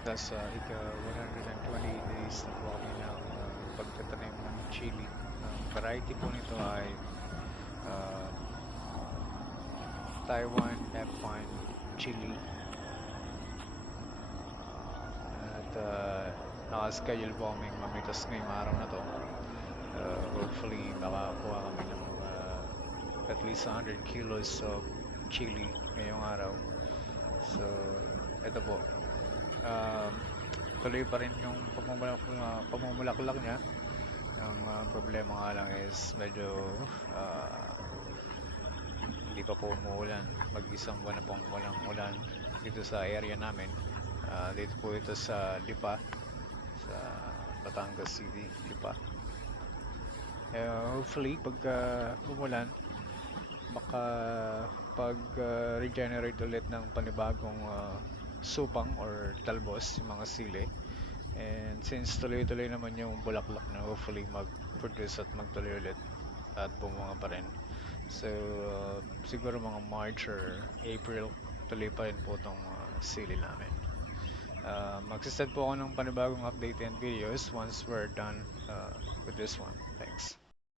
Thus, ika 120 days na po kami ng pagtatanim ng chili. Ang variety po nito ay uh, Taiwan F1 chili at naka-schedule po kaming mamitas ngayong araw na to. Hopefully makakuha kami ng at least 100 kilos of chili ngayong araw. So, ito po. Um, Tuloy pa rin yung pamumulaklak niya. Ang problema nga lang is medyo uh, hindi pa po umuulan. Mag-isang buwan na pong walang ulan dito sa area namin. Dito po ito sa Lipa, sa Batangas City, Lipa. Hopefully, pag umulan, baka regenerate ulit ng panibagong supang or talbos, yung mga sili. And since tuloy-tuloy naman yung bulaklak na, hopefully mag-produce at magtuloy ulit at bumunga pa rin. So, siguro mga March or April, tuloy pa rin po itong sili namin. Magsasend po ako ng panibagong update and videos once we're done with this one. Thanks.